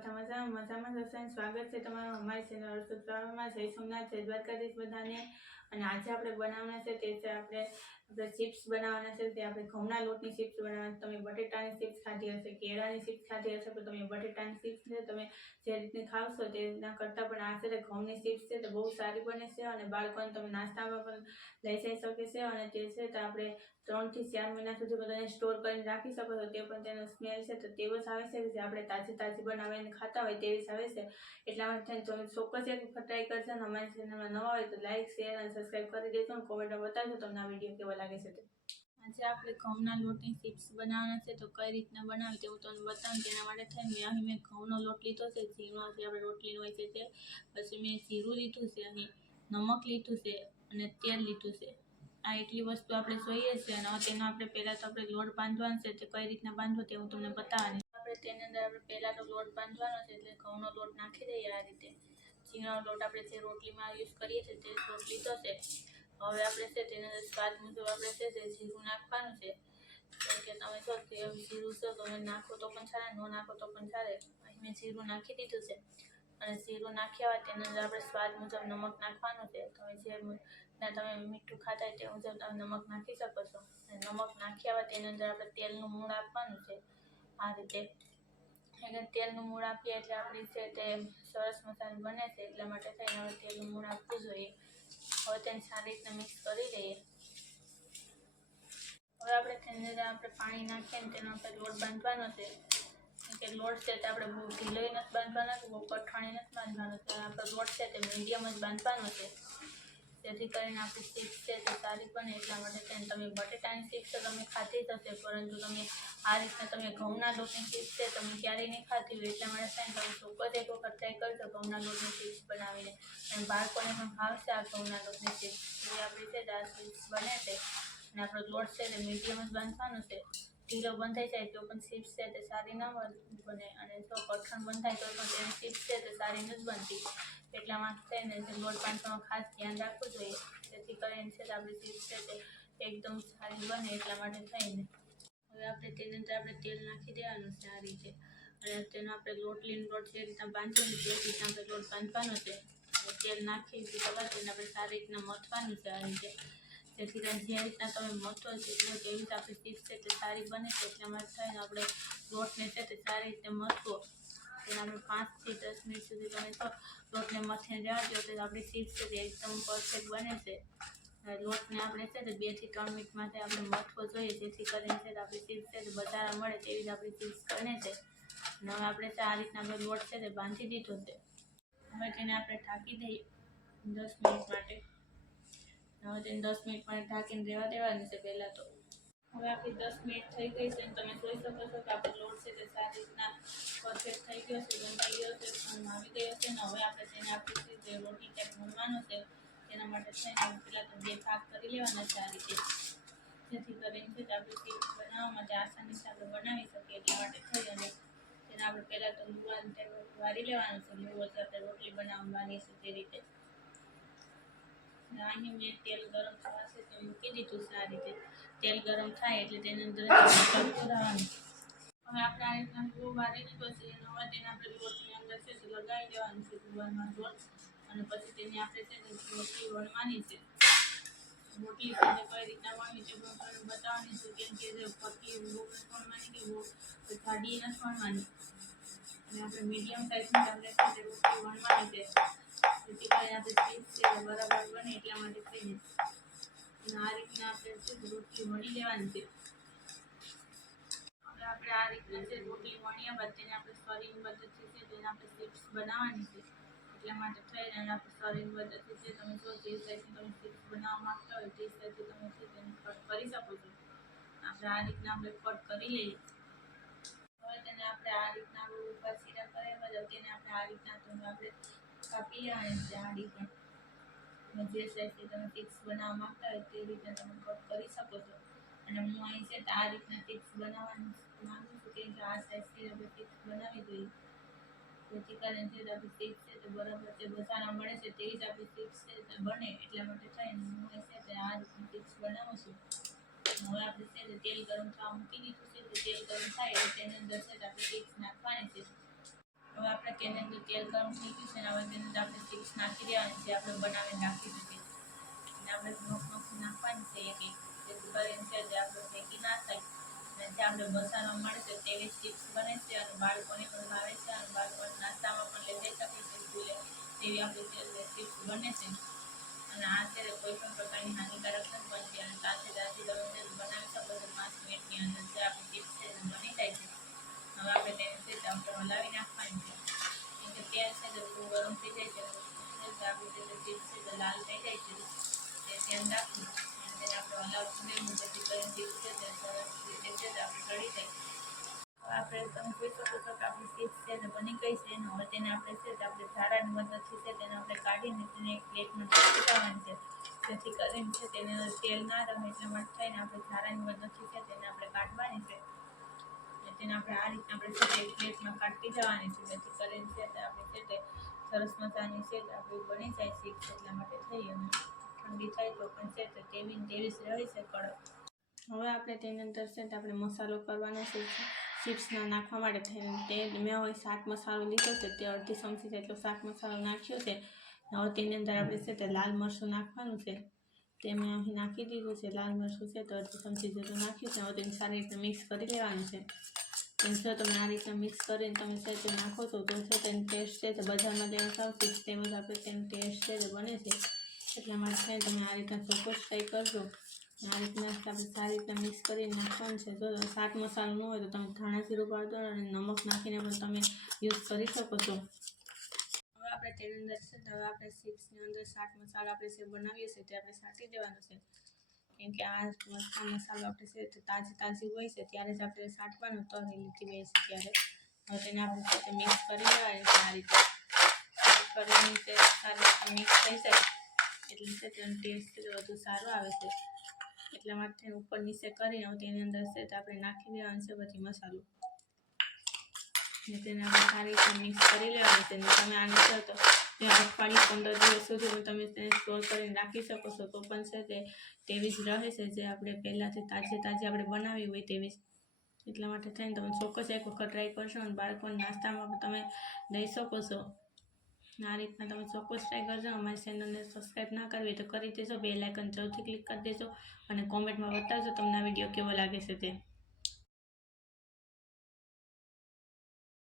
બધા મજામાં જશે. સ્વાગત છે તમારું અમારી ચેનલ અર્થમાં. જય સોમનાથ, જય દ્વારકાધીશ બધાને. અને આજે આપણે બનાવવાના છે તે છે આપણે ચિપ્સ બનાવવાના છે. તે આપણે ઘઉંના લોટની ચિપ્સ બનાવવાના. તમે બટેટાની ચિપ્સ ખાધી હશે, કેળાની ચિપ્સ ખાધી હશે, પણ તમે બટેટાની ચિપ્સ છે તમે જે રીતની ખાવશો તેના કરતાં પણ આ છે ઘઉંની ચિપ્સ છે તે બહુ સારી બને છે અને બાળકોને તમે નાસ્તામાં પણ લઈ જઈ શકે છે. અને તે છે તો આપણે 3 થી 4 મહિના સુધી બધાને સ્ટોર કરીને રાખી શકો છો. તે પણ તેનો સ્મેલ છે તો તેવો જ આવે છે જે આપણે તાજી બનાવીને ખાતા હોય તેવી જ આવે છે. એટલા માટે તમે ચોક્કસ એક વખત ટ્રાય કરજો. અને અમારી ચેનલમાં નવા હોય તો લાઈક, શેર અને સબસ્ક્રાઈબ કરી દેજો અને કોમેન્ટમાં બતાવજો તમને આ વિડીયો કેવો લાગે છે તે. આજે આપણે ઘઉંના લોટની ચિપ્સ બનાવવાના છે તો કઈ રીતના બનાવી તેવું તમને બતાવું. તેના માટે થઈને અહીં મેં ઘઉંનો લોટ લીધો છે, ઝીણો જે આપણે રોટલી હોય છે તે. પછી મેં જીરું લીધું છે, અહીં નમક લીધું છે અને તેલ લીધું છે. આ એટલી વસ્તુ આપણે જોઈએ છે. અને તેનો આપણે પહેલાં તો આપણે લોટ બાંધવાનો છે તે કઈ રીતના બાંધવો તે હું તમને બતાવવાની. આપણે તેની અંદર આપણે પહેલાં તો લોટ બાંધવાનો છે એટલે ઘઉંનો લોટ નાખી દઈએ. આ રીતે ઝીણો લોટ આપણે જે રોટલીમાં યુઝ કરીએ છીએ તે લોટ લીધો છે. હવે આપણે છે તેની અંદર સ્વાદ મુજબ આપણે છે તે જીરું નાખવાનું છે. કેમ કે તમે જો કે જીરું છે તમે નાખો તો પણ ચાલે, ન નાખો તો પણ ચાલે. અહીં મેં જીરું નાખી દીધું છે. અને જીરું નાખ્યા બાદ તેની અંદર આપણે સ્વાદ મુજબ નમક નાખવાનું છે. તમે મીઠું ખાતા હોય તે મુજબ તમે નમક નાખી શકો છો. અને નમક નાખ્યા બાદ તેની અંદર આપણે તેલનું મૂળ આપવાનું છે. આ રીતે તેલનું મૂળ આપીએ એટલે આપણી છે તે સરસ મસાલો બને છે. એટલા માટે થઈને હવે તેલનું મૂળ આપવું જોઈએ. હવે તેને સારી રીતે મિક્સ કરી દઈએ. હવે આપણે તેની અંદર આપણે પાણી નાખીએ ને તેનો આપણે લોટ બાંધવાનો છે. કે લોટ છે તે આપણે બહુ ઢીલો નથી બાંધવાનો, બહુ કઠણ નથી બાંધવાનો. આપણો લોટ છે તે મીડિયમ જ બાંધવાનો છે. જેથી કરીને આપણી ચિપ્સ છે તે સારી બને. એટલા માટે તમે બટેટાની ચિપ્સ તો તમે ખાધી જ હશે, પરંતુ તમે આ રીતના તમે ઘઉંના લોટની ચિપ્સ છે તમે ક્યારેય નહીં ખાધી હોય. એટલા માટે તમે ચોક્કસ એક વખત ટ્રાય કરજો ઘઉંના લોટની ચિપ્સ બનાવીને. અને બાળકોને પણ ભાવશે આ ઘઉંના લોટની ચિપ્સ. એ આપણી છે આ ચિપ્સ બને છે. અને આપણો લોટ છે તે મીડિયમ જ બાંધવાનો છે. ઢીલો બંધાઈ જાય તો પણ ચિપ્સ છે તે સારી ન બને. અને જો કઠણ બંધાય તો પણ તેની ચિપ્સ છે તે સારી નથી બનતી. એટલા માટે થઈને લોટ બાંધવામાં ખાસ ધ્યાન રાખવું જોઈએ. જેથી કરીને છે આપણી ચિપ્સ છે તે એકદમ સારી બને. એટલા માટે થઈને હવે આપણે તેની અંદર આપણે તેલ નાખી દેવાનું છે આ રીતે. અને તેનો આપણે લોટ જે રીતના બાંધીને તે રીતના આપણે લોટ બાંધવાનો છે. તેલ નાખી દીધા બાદ તેને આપણે સારી રીતના મથવાનું છે આ રીતે. જેથી કરીને જે રીતના તમે મથો તેવી રીતે આપણી ચિપ્સ છે તે સારી બને છે. એટલા માટે થઈને આપણે લોટને છે તે સારી રીતે મથવો. તેના આપણે 5 થી 10 મિનિટ સુધી તમે તો લોટને મથીને રહેવા દો તો આપણી ચિપ્સ છે તે એકદમ પરફેક્ટ બને છે. લોટને આપણે છે તે 2 થી 3 મિનિટ માટે આપણે મથવો જોઈએ. જેથી કરીને છે આપણી ચિપ્સ છે તે બજારમાં મળે તેવી જ આપણી ચિપ્સ બને છે. અને હવે આપણે આ રીતના આપણે લોટ છે તે બાંધી દીધો છે. હવે તેને આપણે ઢાંકી દઈએ 10 મિનિટ માટે. હવે તેને 10 મિનિટ માટે ઢાંકીને રહેવા દેવાની છે પહેલાં તો. હવે આપણી 10 મિનિટ થઈ ગઈ છે અને તમે જોઈ શકો છો કે આપણો લોટ છે તે સારી રીતના પરફેક્ટ થઈ ગયો છે, બંધાઈ ગયો છે, આવી ગયો છે. ને હવે આપણે તેને આપણી જે રોટી ટાઈપ વણવાનો છે તેના માટે થઈને પહેલાં તો 2 ભાગ કરી લેવાના છે આ રીતે. જેથી કરીને છે આપણે ચિપ્સ બનાવવા માટે આસાનીથી આપણે બનાવી શકીએ. એટલા માટે થઈ અને તેને આપણે પહેલાં તો લુવાની ટાઈપ વારી લેવાનું છે. લુવો છે આપણે રોટલી બનાવવાની છે તે રીતે. અહીં મેં તેલ ગરમ થવા છે તે મૂકી દીધું છે આ રીતે. તેલ ગરમ થાય એટલે તેની અંદર પુરાવાનું. હવે આપણે આ રીતના લુવો વારી લીધો છે. હવે તેને આપણે લોટની અંદર છે તે લગાવી દેવાનું છે લુવામાં લોટ. અને પછી તેની આપણે છે તે રોટલી વણવાની છે. રોટલી સાથે કઈ રીતના વણવી તે પણ તમને બતાવવાની છે. કેમ કે જે પતલી બહુ નથી વણવાની કે બહુ જાડી નથી વણવાની. અને આપણે મીડિયમ સાઇઝની આપણે છે રોટલી વણવાની છે. જેથી કરીને આપણે ચિપ્સ છે બરાબર બને. એટલા માટે થઈને આ રીતના આપણે છે રોટલી વણી લેવાની છે. હવે આપણે આ રીતના છે રોટલી વણ્યા બાદ તેને આપણે સરીની મદદથી છે તેને આપણે ચિપ્સ બનાવવાની છે. એટલા માટે થઈને આપણે સરીની મદદથી છે તમે જો જે સાઈઝની તમે ચિપ્સ બનાવવા માંગતા હોય તે સાઈઝથી તમે છે તેને કટ કરી શકો છો. આપણે આ રીતના આપણે કટ કરી લઈએ. હવે તેને આપણે આ રીતના ઉપર સીધા કર્યા બાદ તેને આપણે આ રીતના આપણે કાપી લેવાની છે આડી પણ. જે સાઈઝથી તમે ચિપ્સ બનાવવા માંગતા હોય તે રીતે તમે કટ કરી શકો છો. અને હું અહીં છે આ રીતના ચિપ્સ બનાવવાનું માંગુ છું. કેમ કે આ સાઈઝથી આપણે ચિપ્સ બનાવવી જોઈએ. જેથી કરીને જે આપણી ચિપ્સ છે તે બરાબર જે બજારમાં મળે છે તેવી જ આપણી ચિપ્સ છે તે બને. એટલા માટે થઈને હું છે તે આ રીતની ચિપ્સ બનાવું છું. હવે આપણે છે તે તેલ ગરમ થવા મૂકી દીધું છે. તેલ ગરમ થાય એટલે તેની અંદર છે આપણે ચિપ્સ નાખવાની છે. હવે આપણે તેની અંદર તેલ ગરમ થઈ ગયું છે ને હવે તેની અંદર આપણે ચિપ્સ નાખી દેવાની છે, આપણે બનાવીને નાખી દીધી અને આપણે નોખી નાખવાની છે એક એક, જેથી કરીને છે જે આપણે ફેંકી ના થાય અને જે આપણે મસાલો મળે છે તેવી ચિપ્સ બને છે અને બાળકોને પણ ભાવે છે અને બાળકોને નાસ્તામાં પણ લઈ જઈ શકે છે સ્કૂલે, તેવી આપણી ચિપ્સ બને છે. અને આ છે કોઈ પણ પ્રકારની હાનિકારક નથી બનતી અને સાથે તાજી તમે બનાવી શકો છો 5 મિનિટની અંદર જે આપણી ચિપ્સ છે બની જાય છે. હવે આપણે તેને છે આપણે હલાવી નાખવાની છે, કેમ કે તેલ છે તે થોડું ગરમ થઈ જાય છે આપણી જે ચિપ્સ છે તે લાલ થઈ જાય છે, તે ધ્યાન રાખવું અને તેને આપણે હલાવતું રહેવું જેથી કરીને ચિપ્સ છે તે સરસ રીતે છે તે આપણે ચડી જાય. આપણે તમે જોઈ શકો છો કે આપણી ચિપ્સ છે તે બની ગઈ છે અને હવે તેને આપણે છે તે આપણે ધારાની મદદથી છે તેને આપણે કાઢીને તેને એક પ્લેટમાં નાખી દેવાની છે, જેથી કરીને છે તેને તેલ ના રહે એટલા માટે થઈને આપણે ધારાની મદદથી છે તેને આપણે કાઢવાની છે અને તેને આપણે આ રીતે આપણે છે તે એક પ્લેટમાં કાઢી જવાની છે, જેથી કરીને છે તે આપણે છે તે સરસ મજાની છે તે આપણી બની જાય ચિપ્સ. એટલા માટે થઈ અને ઠંડી થાય તો પણ છે તે તેવી જ રહે છે કડક. હવે આપણે તેની અંદર છે તે આપણે મસાલો કરવાનો છે ચિપ્સના નાખવા માટે થઈને તે મેં હવે શાક મસાલો લીધો છે તે અડધી ચમચી જેટલો શાક મસાલો નાખ્યો છે. હવે તેની અંદર આપણે છે તે લાલ મરચું નાખવાનું છે, તે મેં અહીં નાખી દીધું છે. લાલ મરચું છે તો અડધી ચમચી જેટલું નાખ્યું છે. હવે તેને સારી રીતે મિક્સ કરી લેવાનું છે. જો તમે આ રીતે મિક્સ કરીને તમે છે તે નાખો છો તો છે તેની ટેસ્ટ છે તે બજારમાં જેવું સાવ ચિપ્સ તેમજ આપણે તેની ટેસ્ટ છે તે બને છે. એટલા માટે તમે આ રીતના ચોક્કસ ટ્રાય કરજો. આ રીતના આપણે સારી રીતે મિક્સ કરીને નાખવાનું છે. જો શાક મસાલો ન હોય તો તમે ધાણા જીરું પાવડર અને નમક નાખીને પણ તમે યુઝ કરી શકો છો. હવે આપણે તેની અંદર છે હવે આપણે ચિપ્સની અંદર શાક મસાલો આપણે જે બનાવીએ છીએ તે આપણે છાંટી દેવાનો છે, કેમ કે આ મસાલો આપણે છે તે તાજી હોય છે ત્યારે જ આપણે છાંટવાનું, તળી લીધી હોય છે ત્યારે. હવે તેને આપણે સાથે મિક્સ કરી લેવાની છે આ રીતે કરીને તે સારી રીતે મિક્સ થઈ જાય એટલે છે તેનો ટેસ્ટ વધુ સારો આવે છે. એટલા માટે ઉપર નીચે કરીને તેની અંદર છે તો આપણે નાખી દેવાનું છે બધી મસાલો ને તેને આપણે સારી રીતે મિક્સ કરી લેવાનું છે. તમે આને છે તો તે અઠવાડિયું 15 દિવસ સુધી તમે તેને સ્ટોર કરીને રાખી શકો છો તો પણ છે તે તેવી જ રહે છે જે આપણે પહેલાંથી તાજી આપણે બનાવી હોય તેવી જ. એટલા માટે થઈને તમે ચોક્કસ એક વખત ટ્રાય કરશો અને બાળકોને નાસ્તામાં પણ તમે દઈ શકો છો. આ રીતના તમે ચોક્કસ ટ્રાય કરજો. અમારી ચેનલને સબસ્ક્રાઈબ ના કરવી તો કરી દેજો, બેલ આઇકન જરૂરથી ક્લિક કરી દેજો અને કોમેન્ટમાં બતાવજો તમને આ વિડીયો કેવો લાગે છે તે.